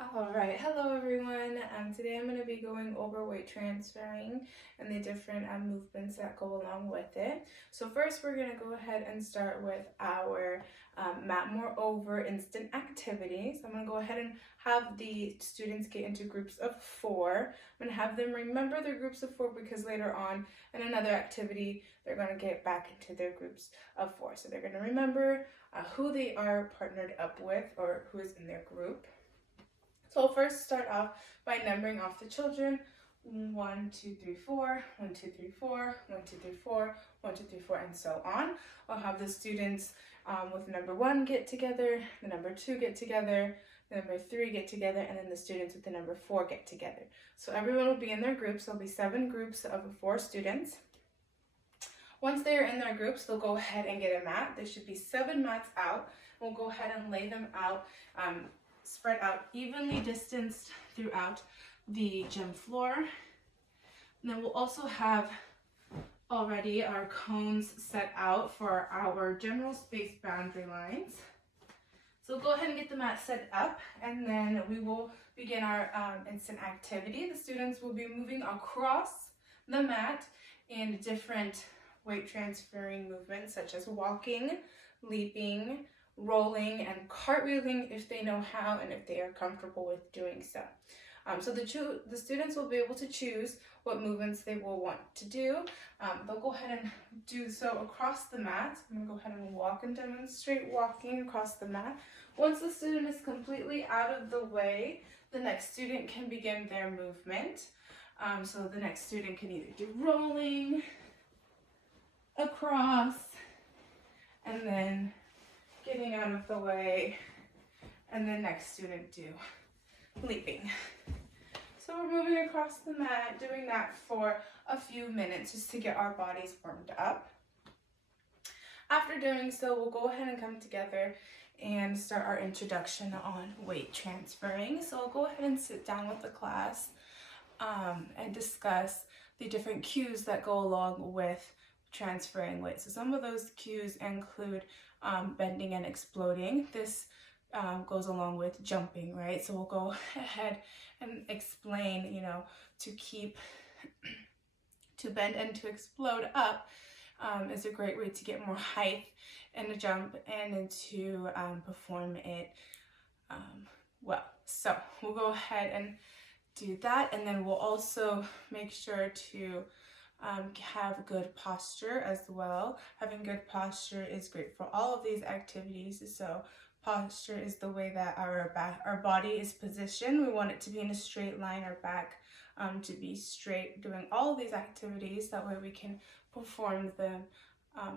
All right, hello everyone. Today I'm going to be going over weight transferring and the different movements that go along with it. So first we're going to go ahead and start with our mat more over instant activities. I'm going to go ahead and have the students get into groups of 4. I'm going to have them remember their groups of 4 because later on in another activity they're going to get back into their groups of 4. So they're going to remember who they are partnered up with or who is in their group. So I'll first start off by numbering off the children. 1, 2, 3, 4, 1, 2, 3, 4, 1, 2, 3, 4, 1, 2, 3, 4, and so on. I'll have the students with number 1 get together, the number 2 get together, the number 3 get together, and then the students with the number 4 get together. So everyone will be in their groups. There'll be 7 groups of 4 students. Once they're in their groups, they'll go ahead and get a mat. There should be 7 mats out. We'll go ahead and lay them out spread out evenly distanced throughout the gym floor. And then we'll also have already our cones set out for our general space boundary lines. So go ahead and get the mat set up, and then we will begin our instant activity. The students will be moving across the mat in different weight transferring movements such as walking, leaping, rolling, and cartwheeling if they know how and if they are comfortable with doing so. So the students will be able to choose what movements they will want to do. They'll go ahead and do so across the mat. I'm going to go ahead and walk and demonstrate walking across the mat. Once the student is completely out of the way, the next student can begin their movement. So the next student can either do rolling, across, and then getting out of the way, and the next student do leaping. So we're moving across the mat, doing that for a few minutes just to get our bodies warmed up. After doing so, we'll go ahead and come together and start our introduction on weight transferring. So I'll go ahead and sit down with the class and discuss the different cues that go along with transferring weight. So some of those cues include bending and exploding. This goes along with jumping, right? So we'll go ahead and explain, to bend and to explode up is a great way to get more height in a jump and to perform it well. So we'll go ahead and do that, and then we'll also make sure to have good posture as well. Having good posture is great for all of these activities. So posture is the way that our body is positioned. We want it to be in a straight line, our back to be straight doing all of these activities. That way we can perform them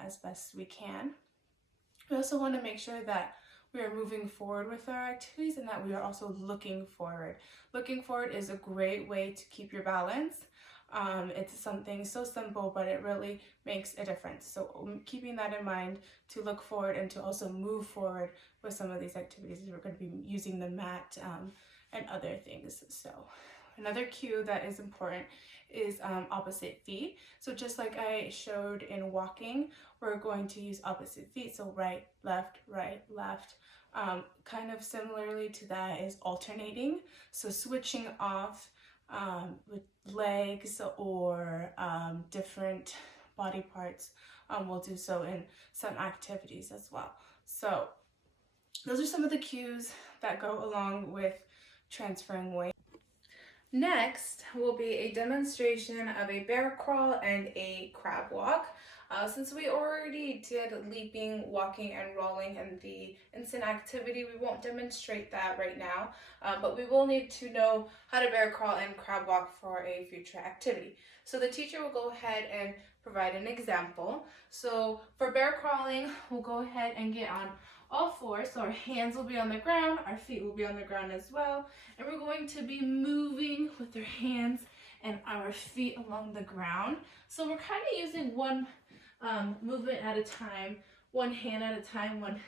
as best we can. We also want to make sure that we are moving forward with our activities and that we are also looking forward. Looking forward is a great way to keep your balance. It's something so simple, but it really makes a difference. So keeping that in mind to look forward and to also move forward with some of these activities, we're going to be using the mat and other things. So another cue that is important is opposite feet. So just like I showed in walking, we're going to use opposite feet. So right, left, kind of similarly to that is alternating. So switching off with legs or different body parts, we'll do so in some activities as well. So those are some of the cues that go along with transferring weight. Next will be a demonstration of a bear crawl and a crab walk. Since we already did leaping, walking, and rolling in the instant activity, we won't demonstrate that right now, but we will need to know how to bear crawl and crab walk for a future activity. So the teacher will go ahead and provide an example. So for bear crawling, we'll go ahead and get on all 4. So our hands will be on the ground, our feet will be on the ground as well, and we're going to be moving with our hands and our feet along the ground. So we're kind of using one movement at a time, one hand at a time, one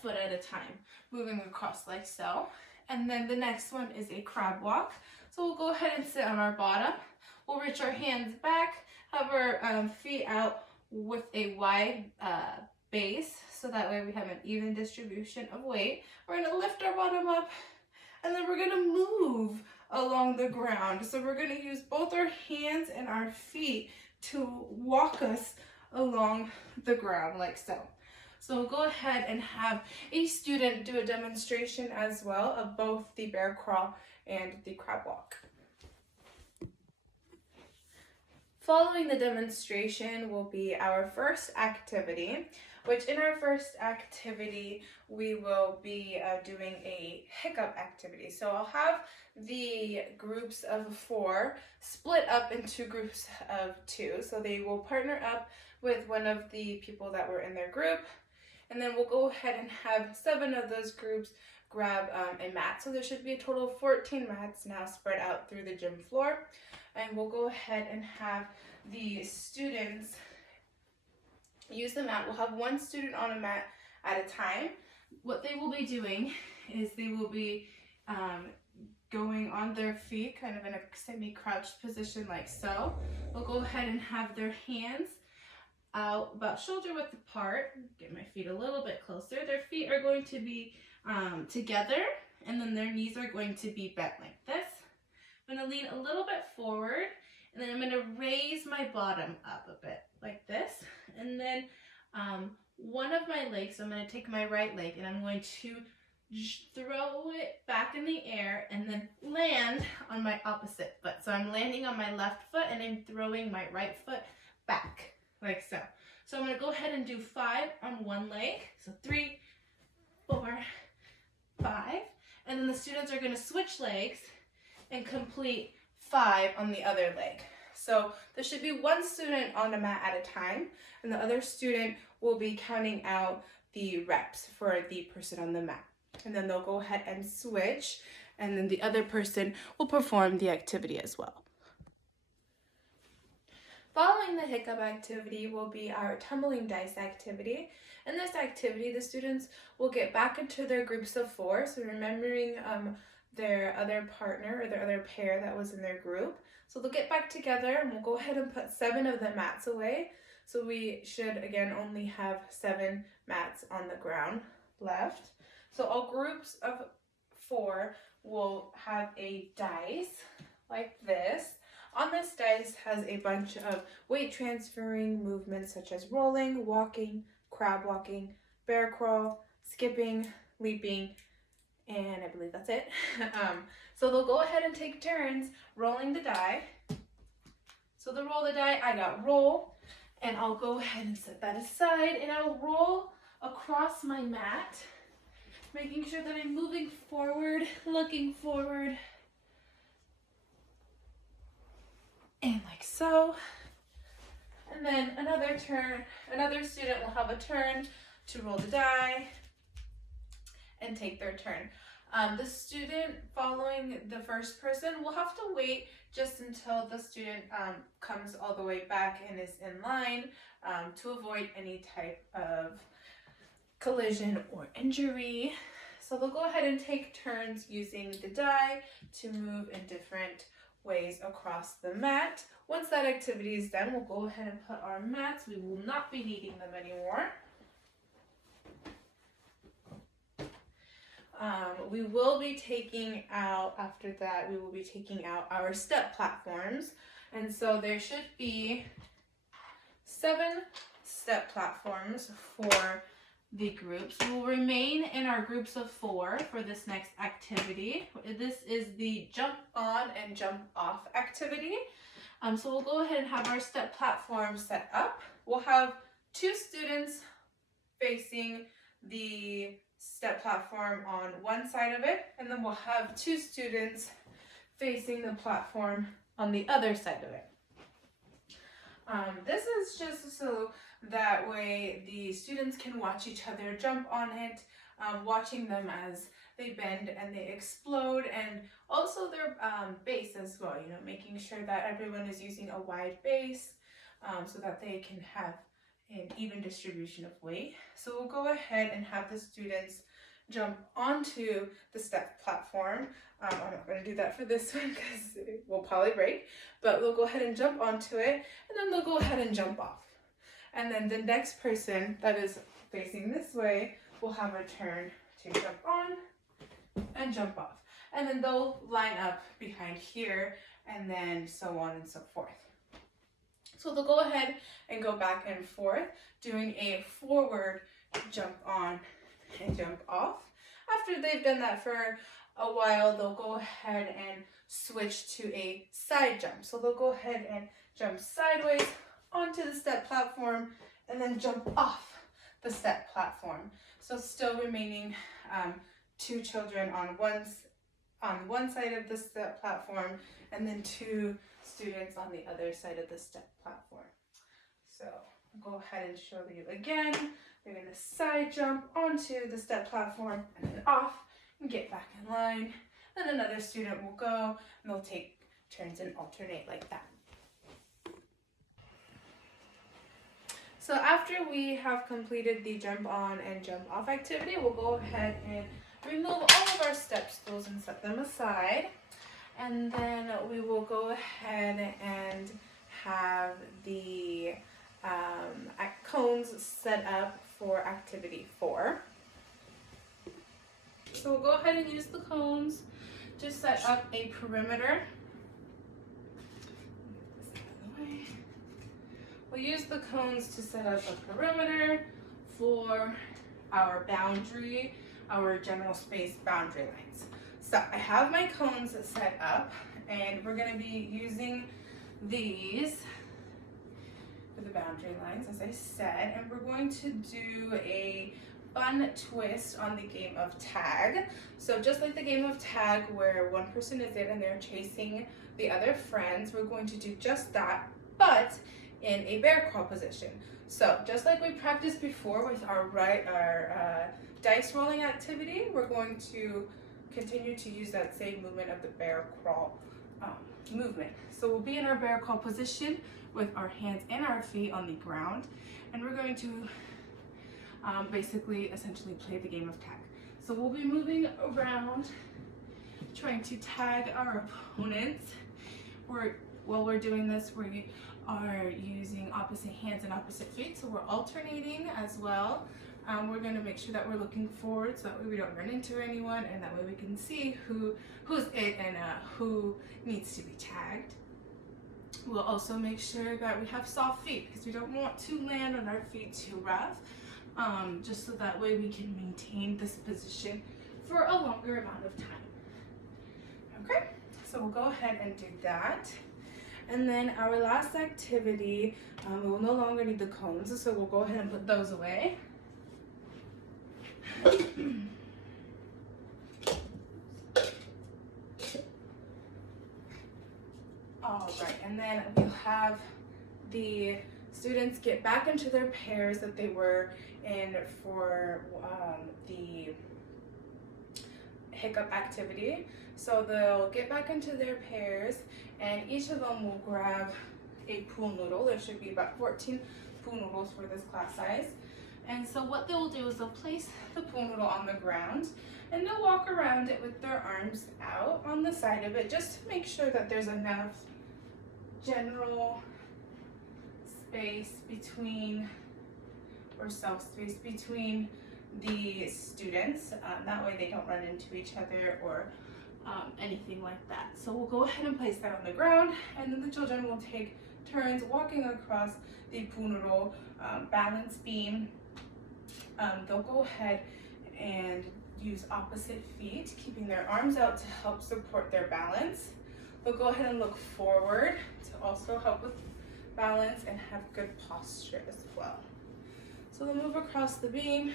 foot at a time, moving across like so. And then the next one is a crab walk. So we'll go ahead and sit on our bottom. We'll reach our hands back, have our feet out with a wide base, so that way we have an even distribution of weight. We're going to lift our bottom up and then we're gonna move along the ground. So we're gonna use both our hands and our feet to walk us along the ground like so. So we'll go ahead and have a student do a demonstration as well of both the bear crawl and the crab walk. Following the demonstration will be our first activity, which in our first activity, we will be doing a hiccup activity. So I'll have the groups of 4 split up into groups of 2. So they will partner up with one of the people that were in their group, and then we'll go ahead and have 7 of those groups grab a mat. So there should be a total of 14 mats now spread out through the gym floor. And we'll go ahead and have the students use the mat. We'll have 1 student on a mat at a time. What they will be doing is they will be going on their feet, kind of in a semi-crouched position like so. We'll go ahead and have their hands out about shoulder width apart. Get my feet a little bit closer. Their feet are going to be together, and then their knees are going to be bent like this. I'm going to lean a little bit forward, and then I'm going to raise my bottom up a bit like this. And then one of my legs, so I'm going to take my right leg and I'm going to throw it back in the air and then land on my opposite foot. So I'm landing on my left foot and I'm throwing my right foot back like so. So I'm going to go ahead and do 5 on one leg. So 3, 4, 5. And then the students are going to switch legs and complete 5 on the other leg. So there should be 1 student on the mat at a time, and the other student will be counting out the reps for the person on the mat. And then they'll go ahead and switch, and then the other person will perform the activity as well. Following the hiccup activity will be our tumbling dice activity. In this activity, the students will get back into their groups of 4, so remembering their other partner or their other pair that was in their group. So they'll get back together, and we'll go ahead and put 7 of the mats away. So we should, again, only have 7 mats on the ground left. So all groups of 4 will have a dice like this. On this dice has a bunch of weight transferring movements such as rolling, walking, crab walking, bear crawl, skipping, leaping, and I believe that's it. So they'll go ahead and take turns rolling the die. So to roll the die, I got roll, and I'll go ahead and set that aside, and I'll roll across my mat, making sure that I'm moving forward, looking forward, and like so. And then another student will have a turn to roll the die and take their turn. The student following the first person will have to wait just until the student comes all the way back and is in line to avoid any type of collision or injury. So they'll go ahead and take turns using the die to move in different ways across the mat. Once that activity is done, we'll go ahead and put our mats. We will not be needing them anymore. We will be taking out, after that, we will be taking out our step platforms. And so there should be 7 step platforms for the groups. We will remain in our groups of 4 for this next activity. This is the jump on and jump off activity. So we'll go ahead and have our step platform set up. We'll have 2 students facing the step platform on one side of it, and then we'll have 2 students facing the platform on the other side of it. This is just so that way the students can watch each other jump on it, watching them as they bend and they explode, and also their base as well, you know, making sure that everyone is using a wide base so that they can have an even distribution of weight. So we'll go ahead and have the students jump onto the step platform. I'm not going to do that for this one because it will probably break, but we'll go ahead and jump onto it, and then they'll go ahead and jump off. And then the next person that is facing this way will have a turn to jump on and jump off. and then they'll line up behind here, and then so on and so forth. So they'll go ahead and go back and forth, doing a forward jump on and jump off. After they've done that for a while, they'll go ahead and switch to a side jump. So they'll go ahead and jump sideways onto the step platform and then jump off the step platform. So still remaining 2 children on one side of the step platform, and then 2 students on the other side of the step platform. So I'll go ahead and show you again. They're going to side jump onto the step platform and then off and get back in line. Then another student will go, and they'll take turns and alternate like that. So after we have completed the jump on and jump off activity, we'll go ahead and remove all of our step stools and set them aside. And then we will go ahead and have the cones set up for activity 4. So we'll go ahead and use the cones to set up a perimeter. We'll use the cones to set up a perimeter for our boundary, our general space boundary lines. So I have my cones set up, and we're going to be using these for the boundary lines, as I said, and we're going to do a fun twist on the game of tag. So just like the game of tag where one person is in and they're chasing the other friends, we're going to do just that, but in a bear crawl position. So just like we practiced before with our dice rolling activity, we're going to continue to use that same movement of the bear crawl movement. So we'll be in our bear crawl position with our hands and our feet on the ground, and we're going to essentially play the game of tag. So we'll be moving around trying to tag our opponents. While we're doing this, we are using opposite hands and opposite feet, so we're alternating as well. We're going to make sure that we're looking forward so that way we don't run into anyone, and that way we can see who's it and who needs to be tagged. We'll also make sure that we have soft feet because we don't want to land on our feet too rough, just so that way we can maintain this position for a longer amount of time. Okay, so we'll go ahead and do that. And then our last activity, we will no longer need the cones, so we'll go ahead and put those away. All right, and then we'll have the students get back into their pairs that they were in for the hiccup activity. So they'll get back into their pairs, and each of them will grab a pool noodle. There should be about 14 pool noodles for this class size. And so what they'll do is they'll place the pool noodle on the ground, and they'll walk around it with their arms out on the side of it, just to make sure that there's enough general space between, or self-space between the students. That way they don't run into each other or anything like that. So we'll go ahead and place that on the ground, and then the children will take turns walking across the pool noodle balance beam. They'll go ahead and use opposite feet, keeping their arms out to help support their balance. They'll go ahead and look forward to also help with balance and have good posture as well. So they'll move across the beam,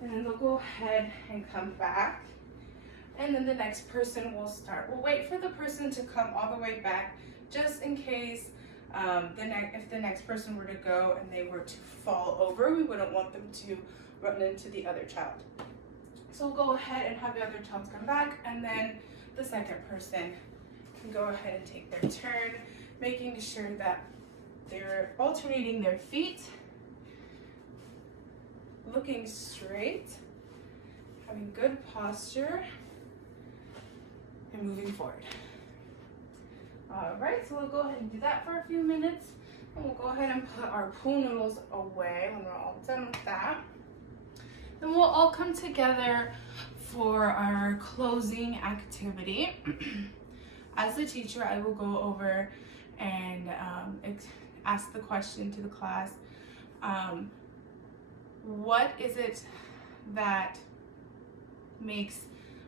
and then they'll go ahead and come back. And then the next person will start. We'll wait for the person to come all the way back, just in case if the next person were to go and they were to fall over, we wouldn't want them to run into the other child. So we'll go ahead and have the other child come back, and then the second person can go ahead and take their turn, making sure that they're alternating their feet, looking straight, having good posture, and moving forward. All right, so we'll go ahead and do that for a few minutes, and we'll go ahead and put our pool noodles away when we're all done with that. Then we'll all come together for our closing activity, as the teacher, I will go over and ask the question to the class. What is it that makes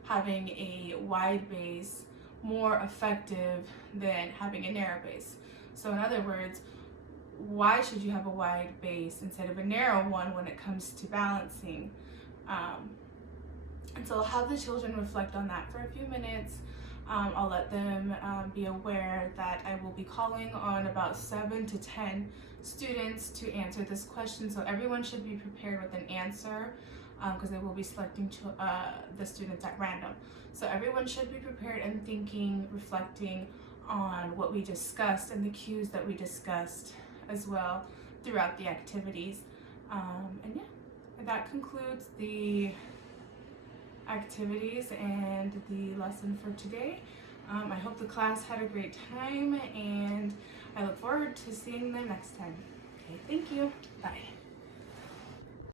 having a wide base more effective than having a narrow base? So in other words, why should you have a wide base instead of a narrow one when it comes to balancing? And so I'll have the children reflect on that for a few minutes. I'll let them be aware that I will be calling on about 7 to 10 students to answer this question. So everyone should be prepared with an answer because they will be selecting the students at random. So everyone should be prepared and thinking, reflecting on what we discussed and the cues that we discussed as well throughout the activities. And yeah, that concludes the activities and the lesson for today. I hope the class had a great time, and I look forward to seeing them next time. Okay, thank you. Bye.